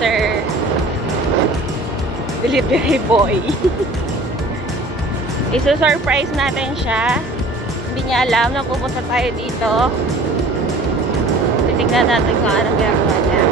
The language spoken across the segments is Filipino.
Mr. Delivery Boy. Iso-surprise natin siya. Hindi niya alam na pupunta tayo dito. Titignan natin kung anong ginagawa niya.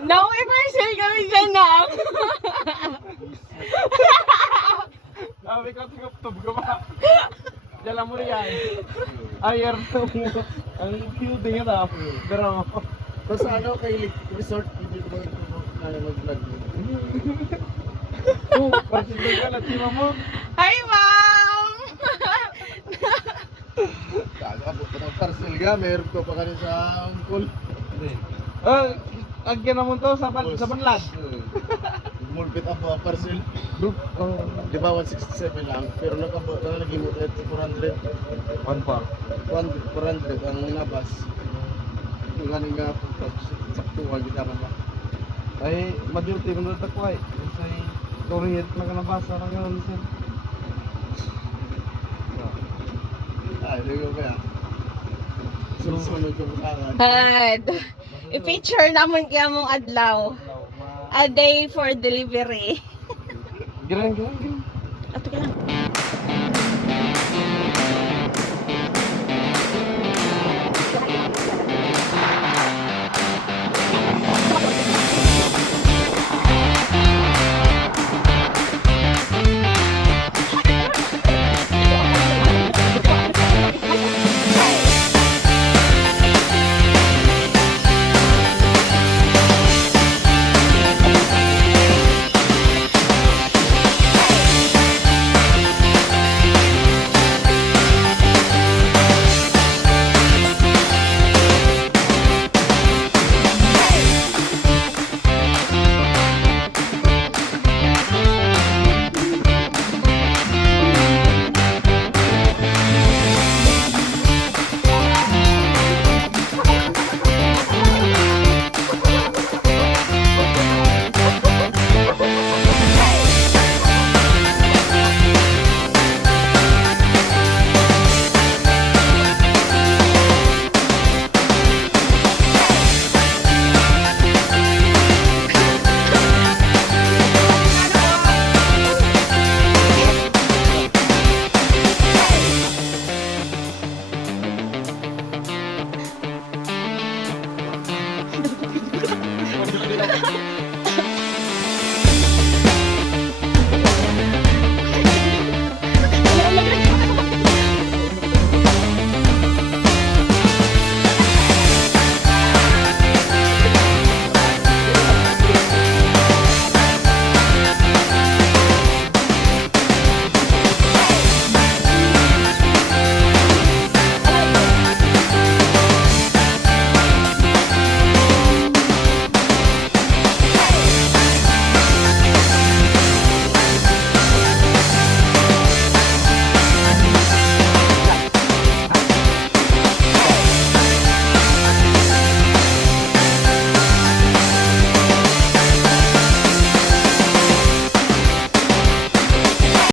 No, i-parcel kami dyan na. Sabi ko, tingop-tub ko ba? Dala mo riyan. Ayer na mo. Ang cute din ito. Pero, Tapos ano, kay resort, hindi ko mag-vlog mo. oh, parcel ka, latima mo. Hi, ma'am! Abot ko ng parcel ka, meron ko pa kanina sa ungkol. Agyan na mo to sa banlad. Mulpit ang mga parcel. Di ba 167 lang, pero nakabot na lagi mo 400. 400 ang nabas. Yung ganing nga saktuhan kita ba? Ay, maduty mo na takway. Say, toriyet na ka nabasa na gano'n sir. Ay, di ko kaya. Sunod ko bukangan. Had. I-feature naman kaya mong adlaw. A day for delivery. Girang. Ato ka lang.